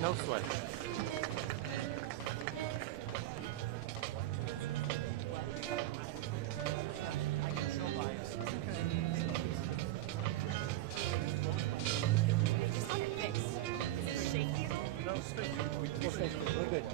No sweat. We're good.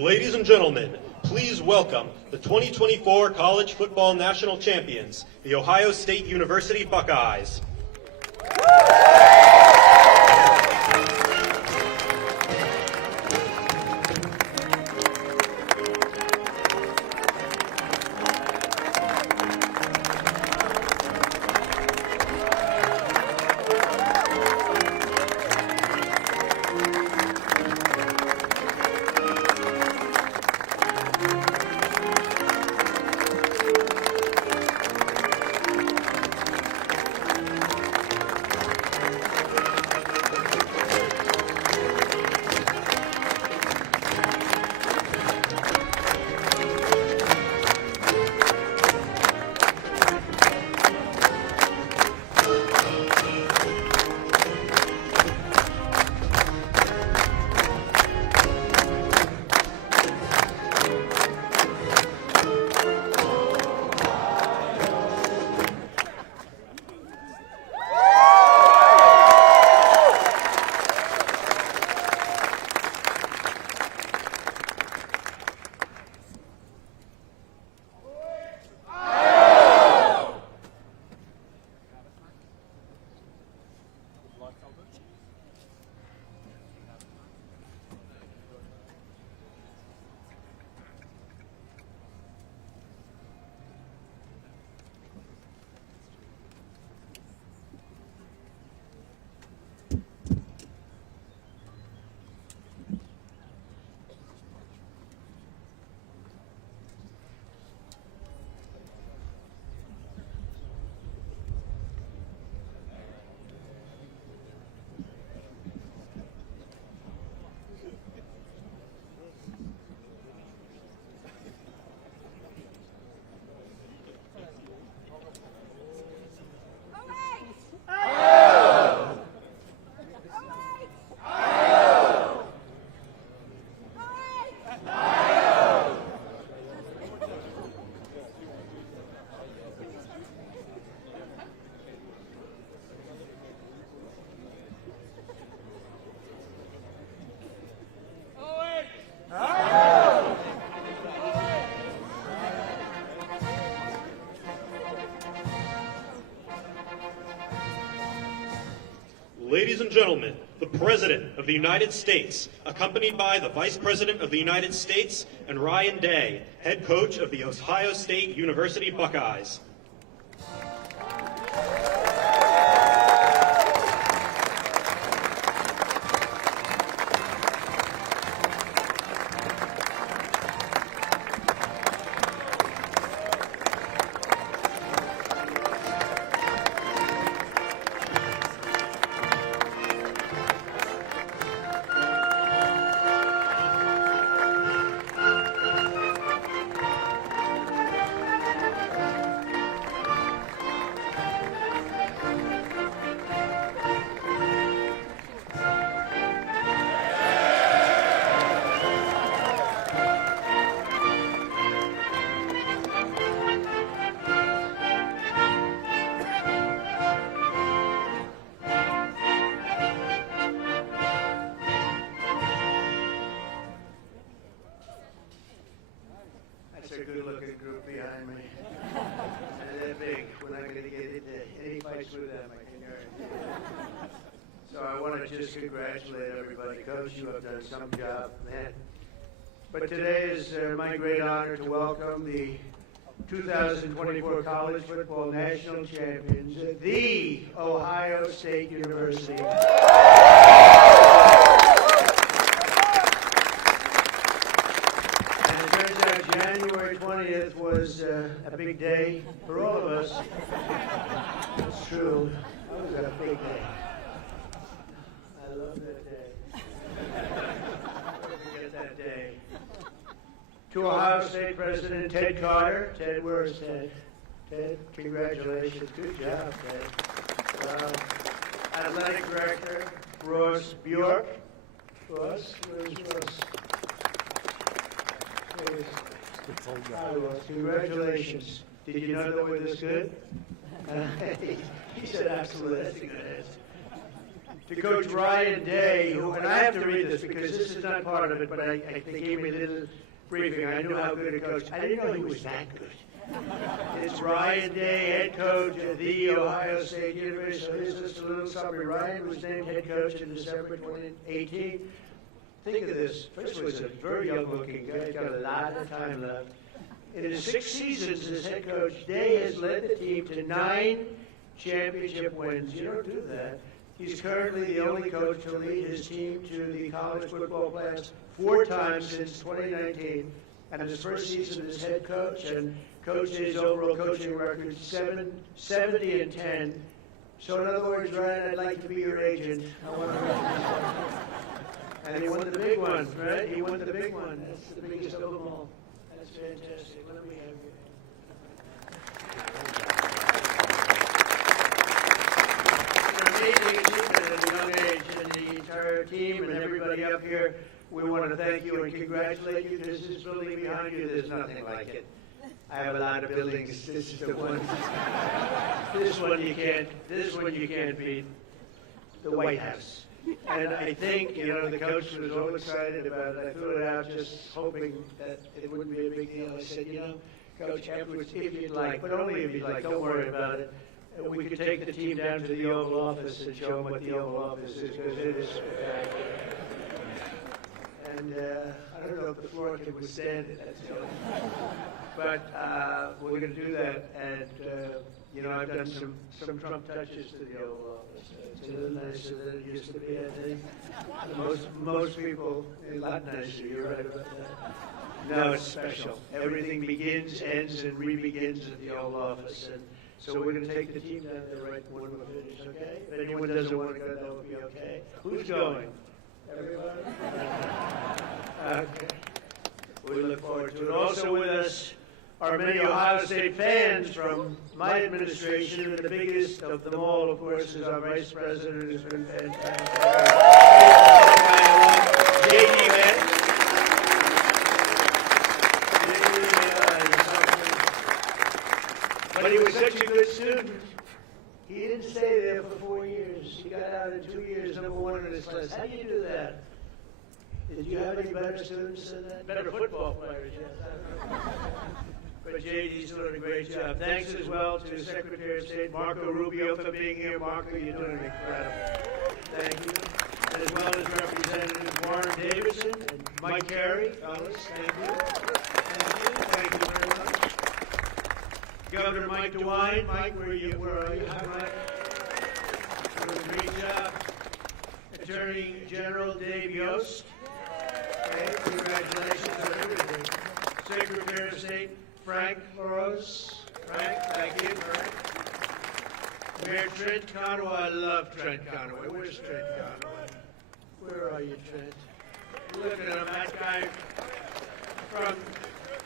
Ladies and gentlemen, please welcome the 2024 College Football National Champions, the Ohio State University Buckeyes. Ladies and gentlemen, the President of the United States, accompanied by the Vice President of the United States and Ryan Day, head coach of the Ohio State University Buckeyes. That's a good-looking group behind me. And they're big. We're not going to get into any fights with them, I can guarantee you. So I want to just congratulate everybody. Coach, you have done some job, man. But today is my great honor to welcome the 2024 College Football National Champions, the Ohio State University. January 20th was a big day for all of us. It's true. It was a big day. I love that day. Never forget that day. To Ohio State President Ted Carter. Ted, where's Ted? Ted, congratulations. Good job, Ted. Athletic Director Ross Bjork. Ross, where's Ross? Congratulations. Did you know that we're this good? He said absolutely. That's a good answer. To Coach Ryan Day, who, and I have to read this because this is not part of it, but they gave me a little briefing. I knew how good a coach. I didn't know he was that good. It's Ryan Day, head coach of the Ohio State University. So here's just a little summary. Ryan was named head coach in December 2018. Think of this. First was a very young-looking guy. He's got a lot of time left. In his 6 seasons as head coach, Day has led the team to 9 championship wins. You don't do that. He's currently the only coach to lead his team to the college football playoffs 4 times since 2019. And his first season as head coach, and Coach Day's overall coaching record 70-10. So in other words, Ryan, I'd like to be your agent. I want to. And he won the big one, right? He won the big one. That's the biggest of them all. That's fantastic. Let me have you. An amazing achievement at a young age, and the entire team and everybody up here, we want to thank you and congratulate you. This is building behind you. There's nothing like it. I have a lot of buildings. This is the one. This one you can't beat. The White House. And I think, the coach was all excited about it. I threw it out just hoping that it wouldn't be a big deal. I said, Coach, afterwards, if you'd like, but only if you'd like, don't worry about it. We could take the team down to the Oval Office and show them what the Oval Office is, because it is spectacular. And I don't know if the floor can withstand it, that's the only thing. But we're going to do that. And, I've done some Trump touches to the Oval Office. It's a little nicer than it used to be, I think. Most people, a lot nicer. You're right about that. No, it's special. Everything begins, ends, and re-begins at the Oval Office. And so we're going to take the team down there right when we're finished, okay? If anyone doesn't want to go, that would be okay. Who's going? Everybody? Okay. We look forward to it. Also with us are many Ohio State fans from my administration, and the biggest of them all, of course, is our Vice President, who's been fantastic. J.D. Vance. But he was such a good student, he didn't stay there for 4 years. He got out in 2 years, #1 in his class. How do you do that? Did you have any better students than that? Better football players, yes. but JD's doing a great job. Thanks as well to Secretary of State Marco Rubio for being here. Marco, you're doing incredible. Thank you. As well as Representative Warren Davidson and Mike Carey. Fellas, thank you. Thank you very much. Governor Mike DeWine. Mike, where are you? Hi, Mike. Doing a great job. Attorney General Dave Yost. Okay, congratulations on everything. Secretary of State Frank LaRose. Frank, thank you, Frank. Mayor Trent Conaway. I love Trent Conaway. Where's Trent Conaway? Where are you, Trent? Look at him, that guy from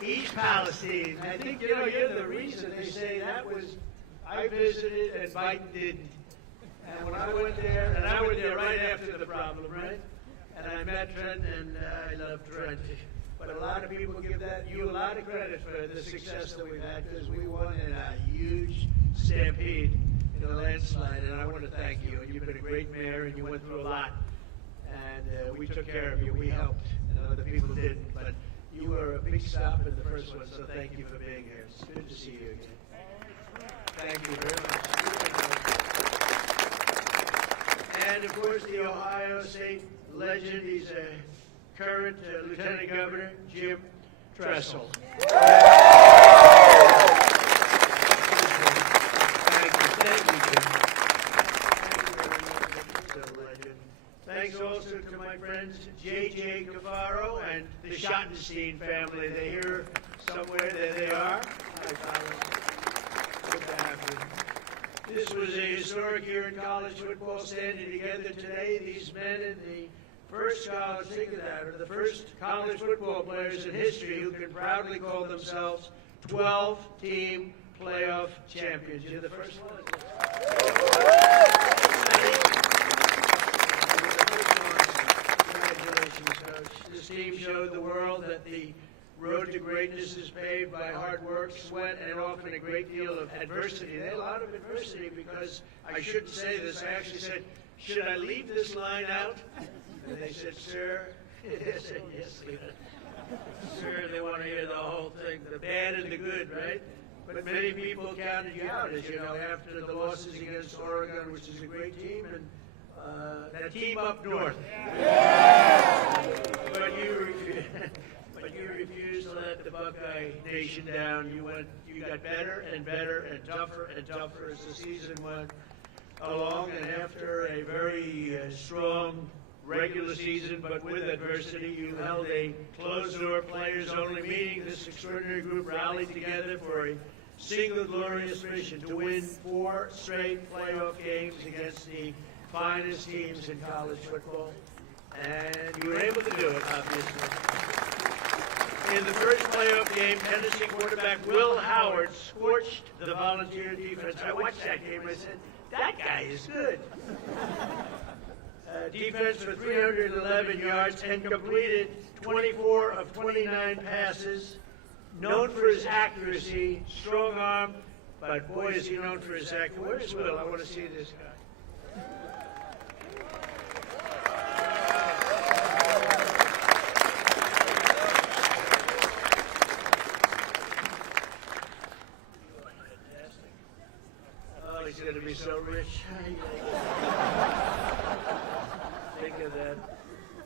East Palestine. I think, you know, you're the reason they say that was, I visited and Biden didn't. And when I went there, and I went there right after the problem, right? And I met Trent, and I love Trent. But a lot of people give you a lot of credit for the success that we've had, because we won in a huge stampede in a landslide, and I want to thank you. And you've been a great mayor, and you went through a lot. And we took care of you. We helped, and other people didn't. But you were a big stop in the first one, so thank you for being here. It's good to see you again. Thank you very much. And, of course, the Ohio State legend. He's a current Lieutenant Governor, Jim Tressel. Thank you, Jim. Thanks also to my friends J.J. Cavaro and the Schottenstein family. They're here somewhere. There they are. Good to have you. This was a historic year in college football, standing together today. These men in the first college, think of that, are the first college football players in history who can proudly call themselves 12-team playoff champions. You're the first one. Congratulations, Coach. This team showed the world that the road to greatness is paved by hard work, sweat, and often a great deal of adversity. They had a lot of adversity, because I shouldn't say this. I actually said, should I leave this line out? And they said, sir, I said, yes, leave it. Sir, they want to hear the whole thing, the bad and the good, right? But many people counted you out, as you know, after the losses against Oregon, which is a great team, and that team up north. Yeah! But you refused to let the Buckeye Nation down. You got better and better and tougher as the season went along. And after a very strong regular season, but with adversity, you held a closed-door players-only meeting. This extraordinary group rallied together for a single glorious mission to win 4 straight playoff games against the finest teams in college football. And you were able to do it, obviously. In the first playoff game, Tennessee quarterback Will Howard scorched the Volunteer defense. I watched that game and I said, that guy is good. Defense for 311 yards and completed 24 of 29 passes. Known for his accuracy, strong arm, but boy, is he known for his accuracy. Where's Will? I want to see this guy. Oh, he's going to be so rich. Think of that.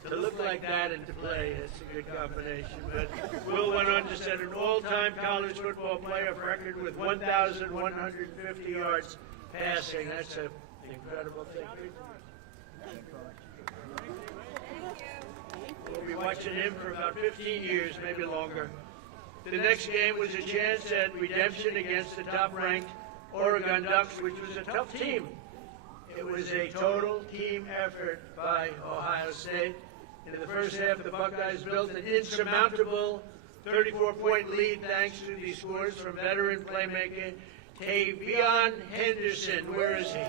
To look like that and to play, it's a good combination. But Will went on to set an all-time college football playoff record with 1,150 yards passing. That's an incredible thing. We'll be watching him for about 15 years, maybe longer. The next game was a chance at redemption against the top-ranked Oregon Ducks, which was a tough team. It was a total team effort by Ohio State. In the first half, the Buckeyes built an insurmountable 34-point lead thanks to the scores from veteran playmaker Tavion Henderson. Where is he?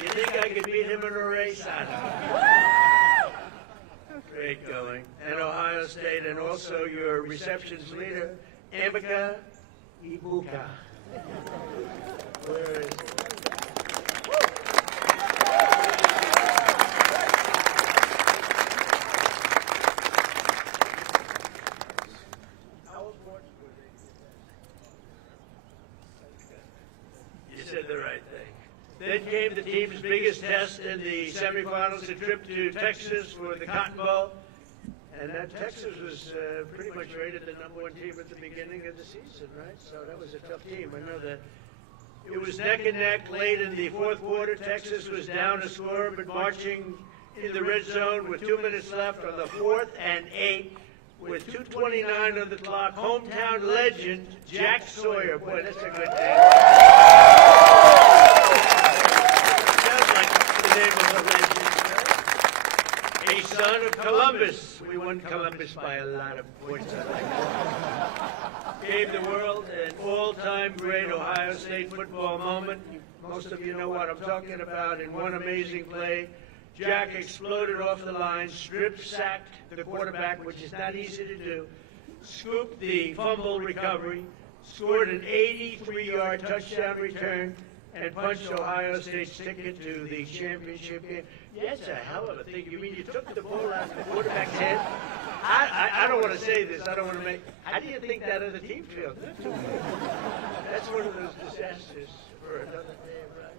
You think I could beat him in a race? I don't know. Great going. And Ohio State, and also your receptions leader, Emeka Ibuka. Where is it? You said the right thing. Then came the team's biggest test in the semifinals, a trip to Texas for the Cotton Bowl. And that Texas was pretty much rated the #1 team at the beginning of the season, right? So that was a tough team. I know that. It was neck and neck late in the fourth quarter. Texas was down a score, but marching in the red zone with 2 minutes left on the 4th and 8 with 2:29 on the clock. Hometown legend Jack Sawyer. Boy, that's a good name. Sounds like the name of a legend. A son of Columbus. We won Columbus by a lot of points. Gave the world an all-time great Ohio State football moment. Most of you know what I'm talking about. In one amazing play, Jack exploded off the line, strip-sacked the quarterback, which is not easy to do, scooped the fumble recovery, scored an 83-yard touchdown return, and punched Ohio State's ticket to the championship game. Yeah, it's a hell of a thing. You mean you took the ball out of the quarterback's head? I don't want to say this. I don't want to make. How do you think that other team feels? That's one of those disasters for another team, right?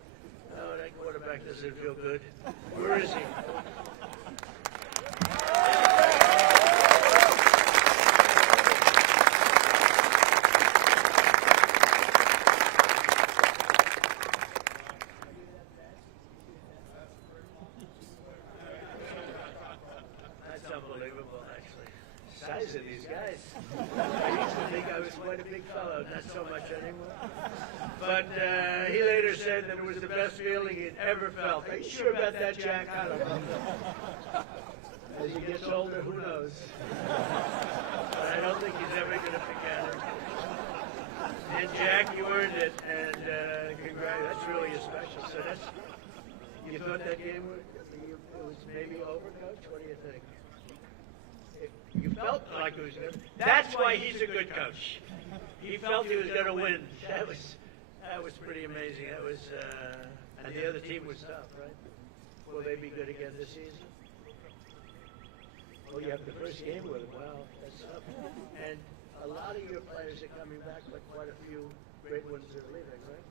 No, that quarterback doesn't feel good. Where is he? Size of these guys. I used to think I was quite a big fellow, not so much anymore. But he later said that it was the best feeling he'd ever felt. Are you sure about that, Jack? I don't know. As he gets older, who knows? But I don't think he's ever going to forget it. And Jack, you earned it, and congrats. That's really special. So that's. You thought that game was maybe over, Coach? What do you think? You felt like it was good. That's why he's a good coach. He felt he was going to win. That was pretty amazing. That was, and the other team was tough, right? Will they be good again this season? Oh, you have the first game with them. Wow, that's tough. And a lot of your players are coming back, but quite a few great ones are leaving, right?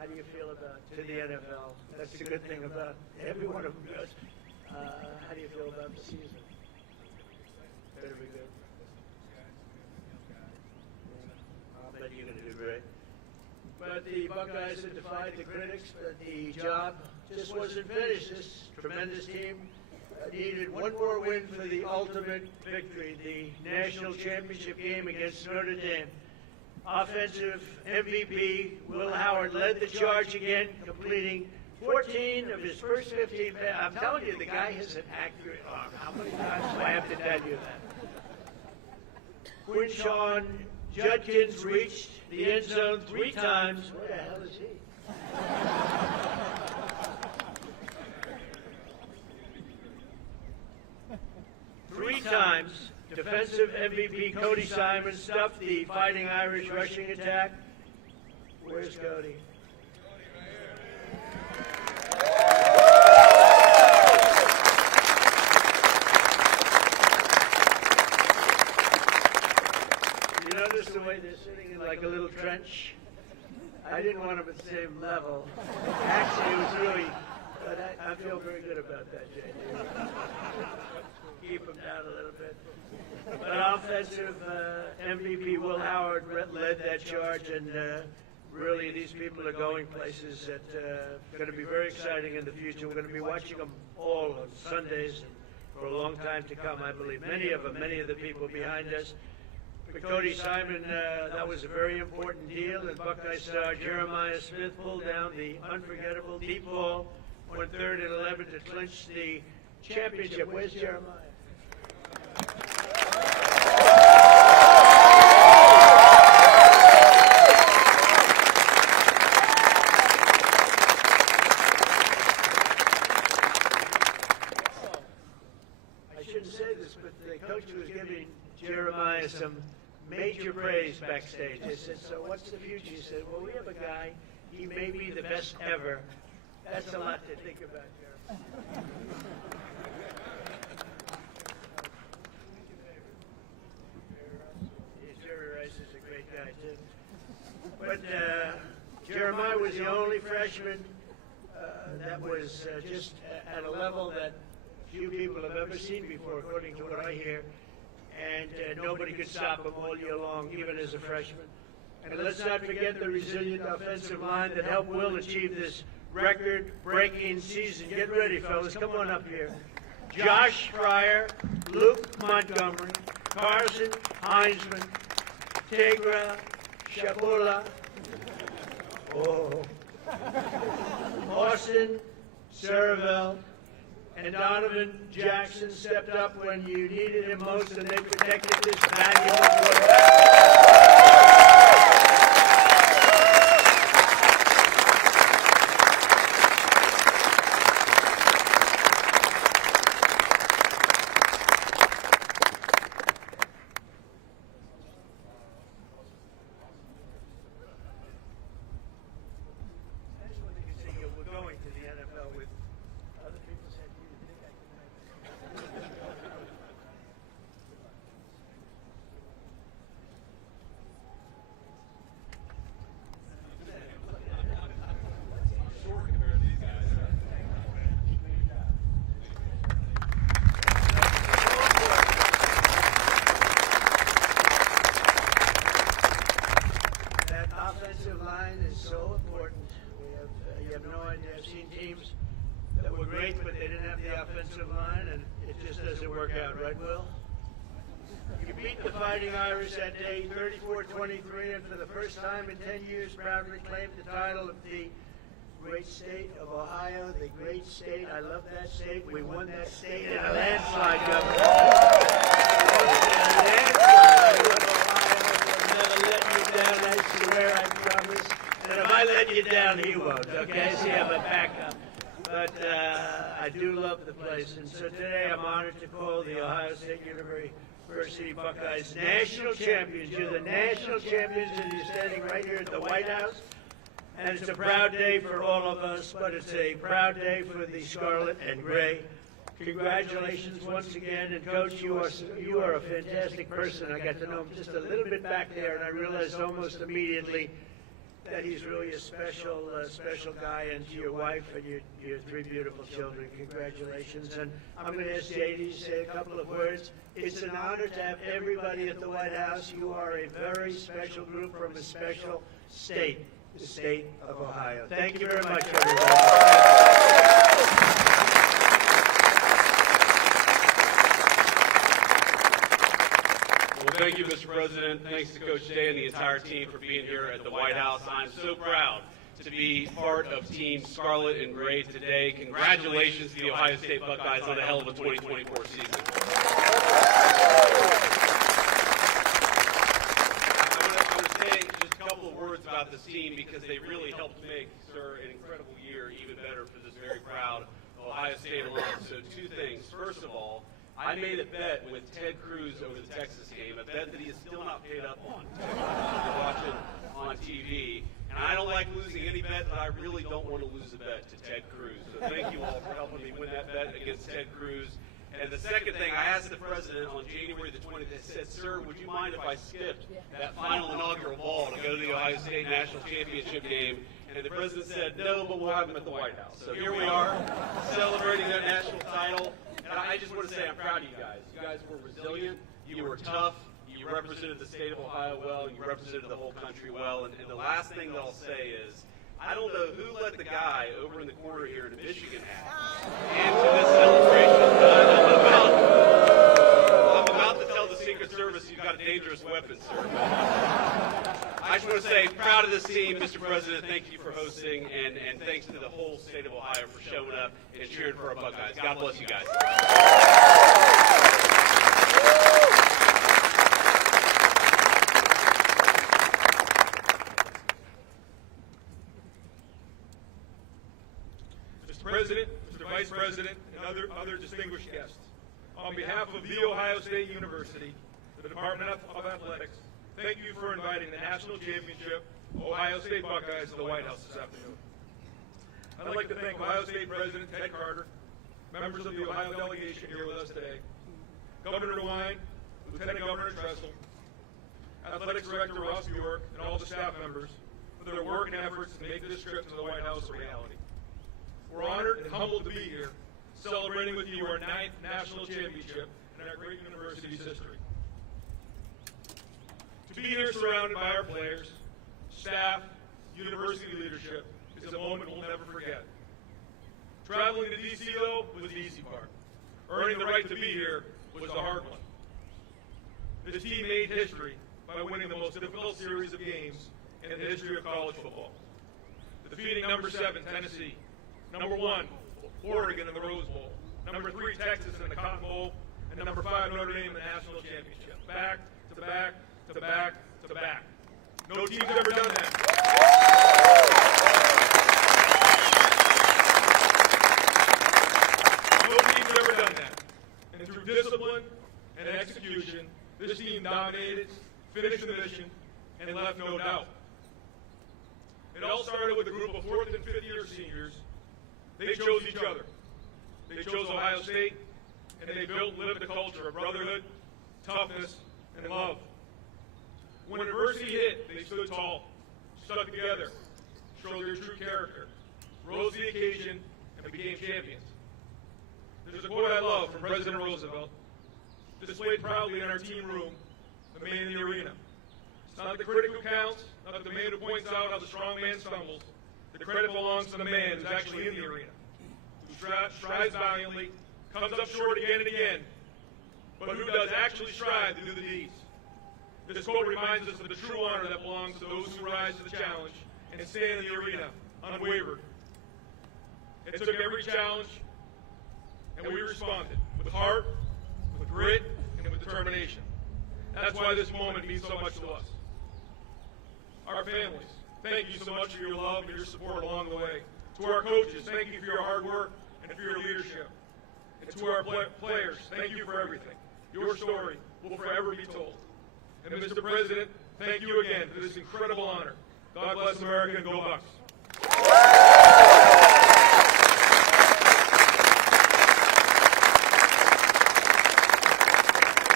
How do you feel about to the NFL? That's the good thing about every one of them goes. How do you feel about the season? Better be good. I'll bet you're going to do great. But the Buckeyes had defied the critics, but the job just wasn't finished. This tremendous team needed one more win for the ultimate victory, the national championship game against Notre Dame. Offensive MVP Will Howard led the charge again, completing 14 of his first 15 passes. I'm telling you, the guy has an accurate arm. How many times do I have to tell you that? Quinshawn Judkins reached the end zone 3 times. Where the hell is he? 3 times. Defensive MVP Cody Simon stuffed the Fighting Irish rushing attack. Where's Cody? You notice the way they're sitting in like a little trench? I didn't want them at the same level. Actually, it was really, but I feel very good about that, JJ. Keep them down a little bit. But offensive MVP Will Howard led that charge, and really these people are going places that are going to be very exciting in the future. We're going to be watching them all on Sundays and for a long time to come, I believe. Many of the people behind us. For Cody Simon, that was a very important deal, and Buckeye star Jeremiah Smith pulled down the unforgettable deep ball on 3rd and 11 to clinch the championship. Where's Jeremiah? I shouldn't say this, but the coach was giving Jeremiah some major your praise backstage. They said, so what's the future? He said, well, we have a guy, he may be the best ever. That's a lot to think about, Jerry. Jerry Rice is a great guy, too. But Jeremiah was the only freshman that was just at a level that few people have ever seen before, according to what I hear. And nobody could stop him all year long, even as a freshman. And let's not forget the resilient offensive line that helped Will achieve this record-breaking season. Get ready, fellas. Come on up here. Josh Fryer, Luke Montgomery, Carson Heinzman, Tegra Shabula, Austin Serval, and Donovan Jackson stepped up when you needed him most, and they protected this valuable quarterback. That's what they can say. We're going to the NFL with other people said, "Do you think I can make it?" That offensive line is so important. You have no idea. I've seen teams that were great, but they didn't have the offensive line, and it just doesn't work out, right, Will? You beat the Fighting Irish that day, 34-23, and for the first time in 10 years, proudly claimed the title of the great state of Ohio, the great state. I love that state. We won that state in a landslide, Governor. I'll never let you down. I swear, I promise. And if I let you down, he won't. Okay, see, I'm a backup. But I do love the place, and so today I'm honored to call the Ohio State University Buckeyes national champions. You're the national champions, and you're standing right here at the White House. And it's a proud day for all of us, but it's a proud day for the Scarlet and Gray. Congratulations once again, and Coach, you are a fantastic person. I got to know him just a little bit back there, and I realized almost immediately that he's really a special guy, and to your wife and your three beautiful children, congratulations. And I'm going to ask JD to say a couple of words. It's an honor to have everybody at the White House. You are a very special group from a special state, the state of Ohio. Thank you very much, everybody. Well, thank you, Mr. President. Thanks to Coach Day and the entire team for being here at the White House. I'm so proud to be part of Team Scarlet and Gray today. Congratulations to the Ohio State Buckeyes on a hell of a 2024 season. I want to say just a couple of words about this team because they really helped make, sir, an incredible year even better for this very proud Ohio State alum. So two things. First of all, I made a bet with Ted Cruz over the Texas game, a bet that he is still not paid up on. You're watching on TV. And I don't like losing any bet, but I really don't want to lose a bet to Ted Cruz. So thank you all for helping me win that bet against Ted Cruz. And the second thing, I asked the president on January the 20th, I said, sir, would you mind if I skipped that final inaugural ball to go to the Ohio State National Championship game? And the president said, no, but we'll have him at the White House. So here we are, celebrating that national title. And I just want to say I'm proud of you guys. You guys were resilient. You were tough. You represented the state of Ohio well. You represented the whole country well. And the last thing that I'll say is, I don't know who let the guy over in the corner here in a Michigan hat into this celebration. I'm about to tell the Secret Service you've got a dangerous weapon, sir. I just want to say, proud of this team, Mr. President. Thank you for hosting, and thanks to the whole state of Ohio for showing up and cheering for our Buckeyes. God bless you guys. Mr. President, Mr. Vice President, and other distinguished guests, on behalf of The Ohio State University, the Department of Athletics, thank you for inviting the national championship Ohio State Buckeyes to the White House this afternoon. I'd like to thank Ohio State President Ted Carter, members of the Ohio delegation here with us today, Governor DeWine, Lieutenant Governor Tressel, Athletics Director Ross Bjork, and all the staff members for their work and efforts to make this trip to the White House a reality. We're honored and humbled to be here, celebrating with you our 9th national championship in our great university's history. To be here surrounded by our players, staff, university leadership is a moment we'll never forget. Traveling to D.C., though, was the easy part. Earning the right to be here was the hard one. This team made history by winning the most difficult series of games in the history of college football. Defeating number 7, Tennessee, number 1, Oregon in the Rose Bowl, number 3, Texas in the Cotton Bowl, and number 5, Notre Dame in the national championship. Back to back to back to back. No team's ever done that. No team's ever done that. And through discipline and execution, this team dominated, finished the mission, and left no doubt. It all started with a group of 4th and 5th year seniors. They chose each other. They chose Ohio State, and they built and lived a culture of brotherhood, toughness, and love. When adversity hit, they stood tall, stuck together, showed their true character, rose to the occasion, and became champions. There's a quote I love from President Roosevelt, displayed proudly in our team room, the man in the arena. It's not the critic who counts, not the man who points out how the strong man stumbles. The credit belongs to the man who's actually in the arena, who strives valiantly, comes up short again and again, but who does actually strive to do the deeds. This quote reminds us of the true honor that belongs to those who rise to the challenge and stand in the arena, unwavered. It took every challenge, and we responded with heart, with grit, and with determination. That's why this moment means so much to us. Our families, thank you so much for your love and your support along the way. To our coaches, thank you for your hard work and for your leadership. And to our players, thank you for everything. Your story will forever be told. And Mr. President, thank you again for this incredible honor. God bless America and go Bucks.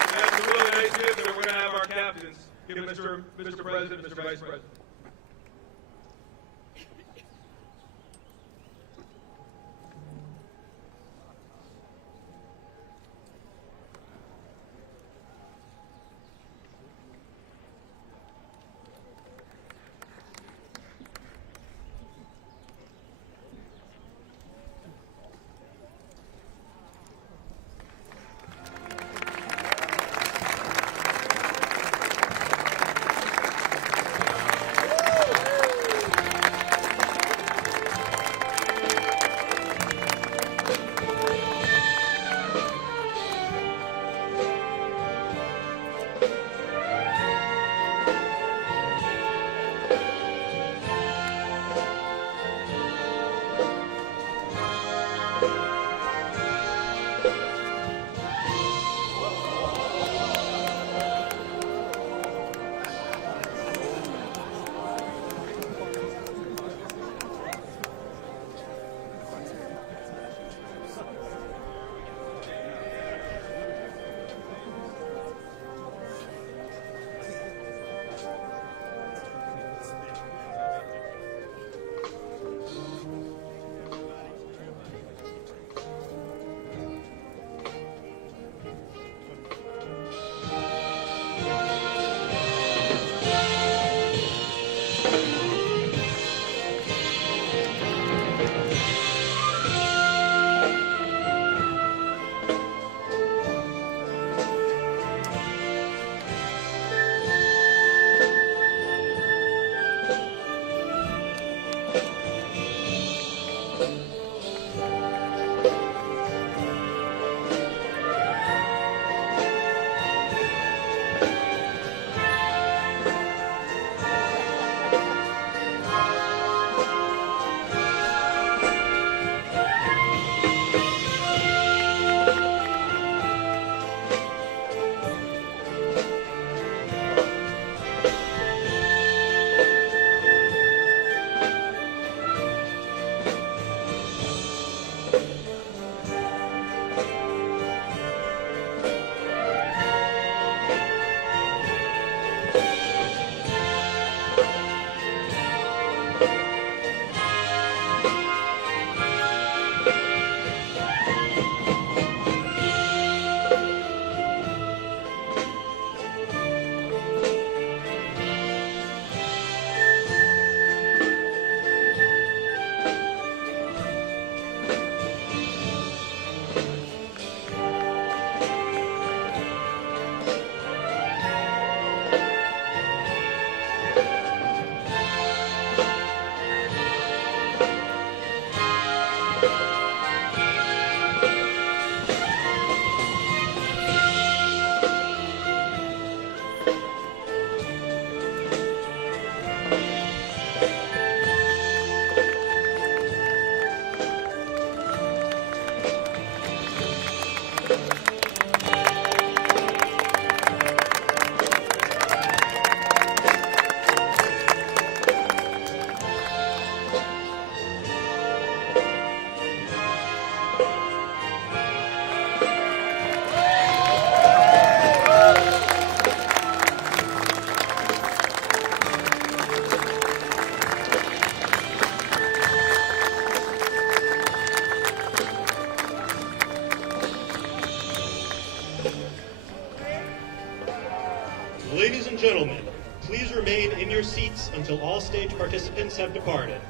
That's a really nice gift that we're going to have our captains give Mr. President, Mr. Vice President. Please remain in your seats until all stage participants have departed.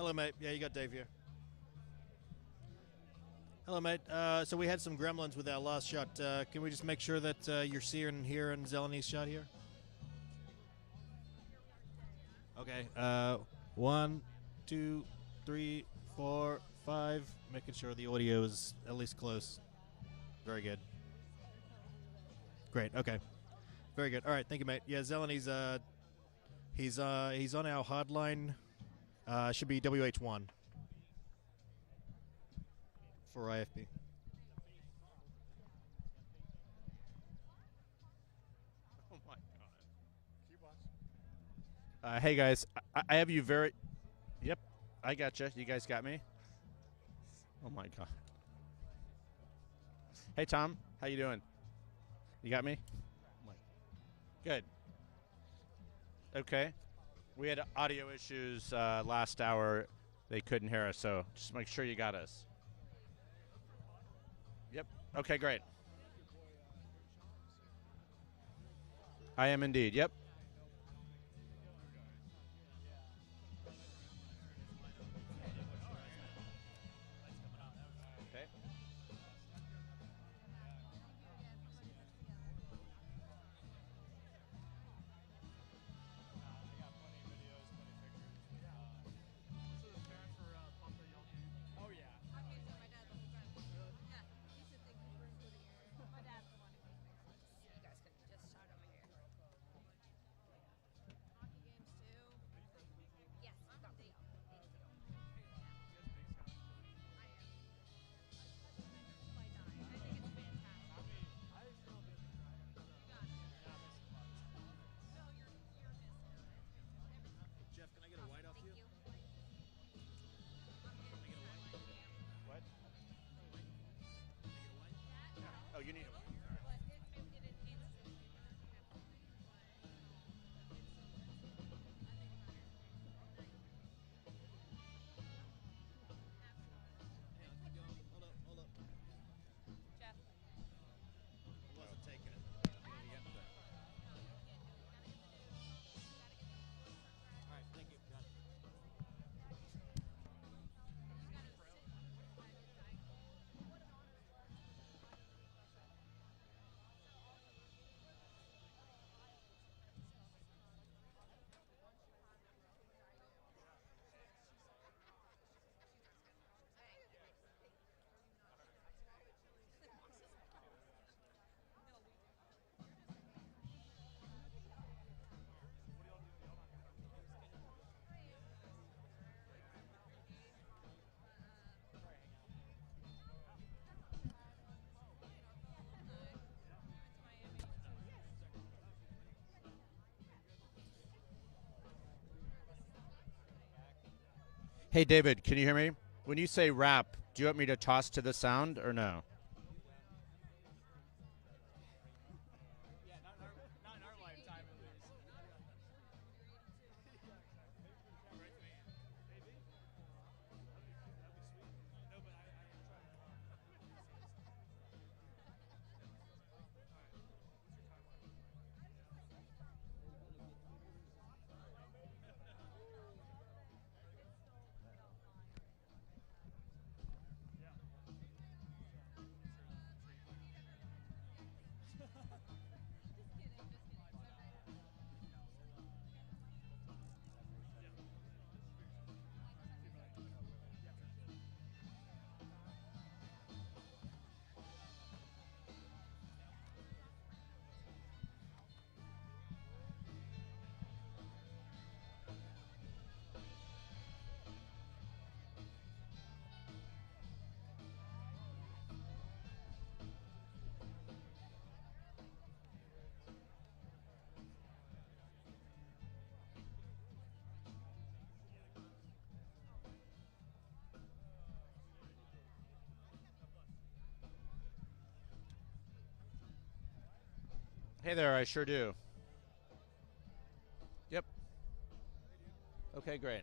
Hello, mate. Yeah, you got Dave here. Hello, mate. So we had some gremlins with our last shot. Can we just make sure that you're seeing here and Zelany's shot here? Okay. 1, 2, 3, 4, 5. Making sure the audio is at least close. Very good. Great. Okay. Very good. All right. Thank you, mate. Yeah, Zelany's he's on our hotline. Should be WH1 for IFP. Oh my God. Hey guys, I have you very. Yep, I got you. You guys got me. Oh my God. Hey Tom, how you doing? You got me? Good. Okay. We had audio issues last hour. They couldn't hear us, so just make sure you got us. Yep. Okay, great. I am indeed. Yep. Okay. Jeff, can I get a white off you? What? Oh, you need a. Hold up. Jeff. I wasn't taking it. All right, thank you. Got it. Hey David, can you hear me? When you say rap, do you want me to toss to the sound or no? Not in our lifetime, at least. Hey there, I sure do. Yep. Okay, great.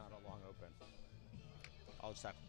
not a long open. I'll just tackle.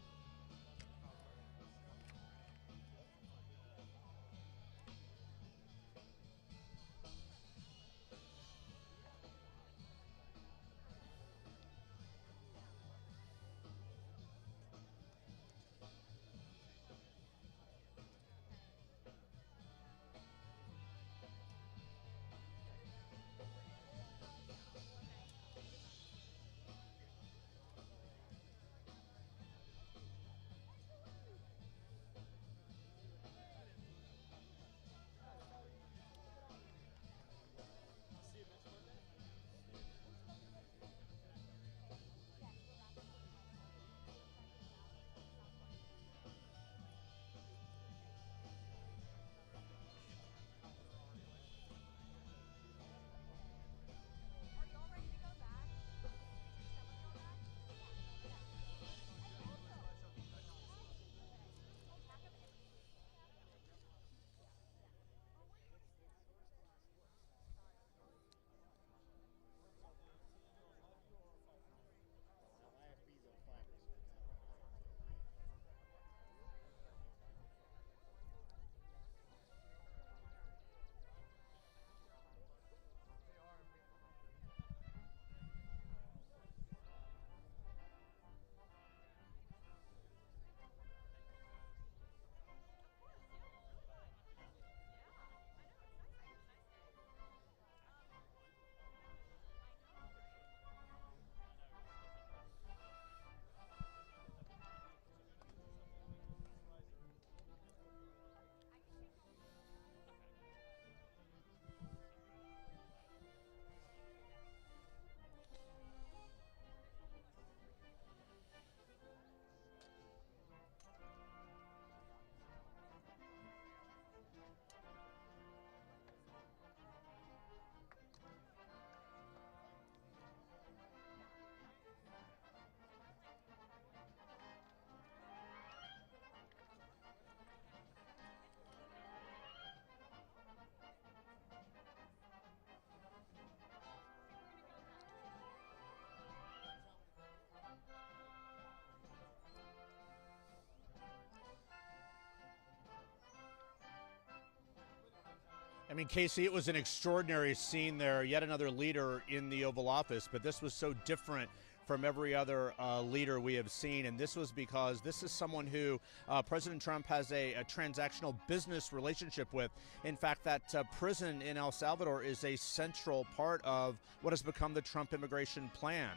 I mean, Casey, it was an extraordinary scene there. Yet another leader in the Oval Office, but this was so different from every other leader we have seen. And this was because this is someone who President Trump has a transactional business relationship with. In fact, that prison in El Salvador is a central part of what has become the Trump immigration plan.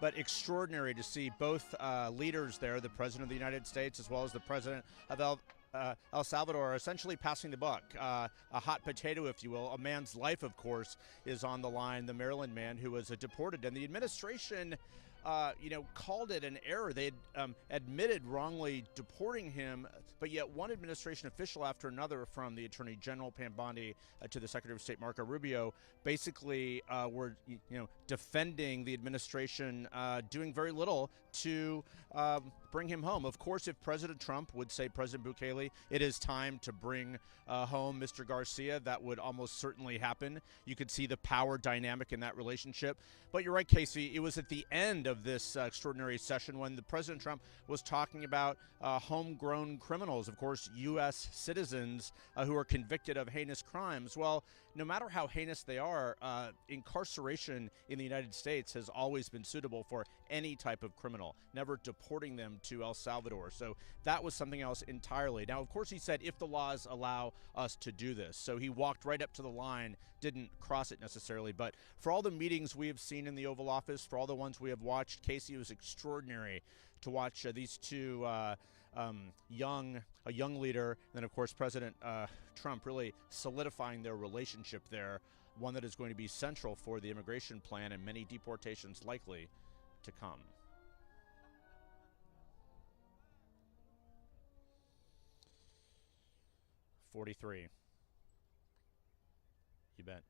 But extraordinary to see both leaders there, the President of the United States as well as the President of El Salvador, essentially passing the buck, a hot potato, if you will. A man's life, of course, is on the line, the Maryland man who was deported. And the administration, called it an error. They had admitted wrongly deporting him, but yet one administration official after another, from the Attorney General Pam Bondi to the Secretary of State Marco Rubio, basically were defending the administration doing very little to bring him home. Of course, if President Trump would say, President Bukele, it is time to bring home Mr. Garcia, that would almost certainly happen. You could see the power dynamic in that relationship. But you're right, Casey, it was at the end of this extraordinary session when the President Trump was talking about homegrown criminals, of course, U.S. citizens who are convicted of heinous crimes. Well, no matter how heinous they are, incarceration in the United States has always been suitable for any type of criminal, never deporting them to El Salvador. So that was something else entirely. Now, of course, he said if the laws allow us to do this. So he walked right up to the line, didn't cross it necessarily. But for all the meetings we have seen in the Oval Office, for all the ones we have watched, Casey, it was extraordinary to watch these two young leader, and then, of course, President Trump really solidifying their relationship there, one that is going to be central for the immigration plan and many deportations likely to come. $43. You bet.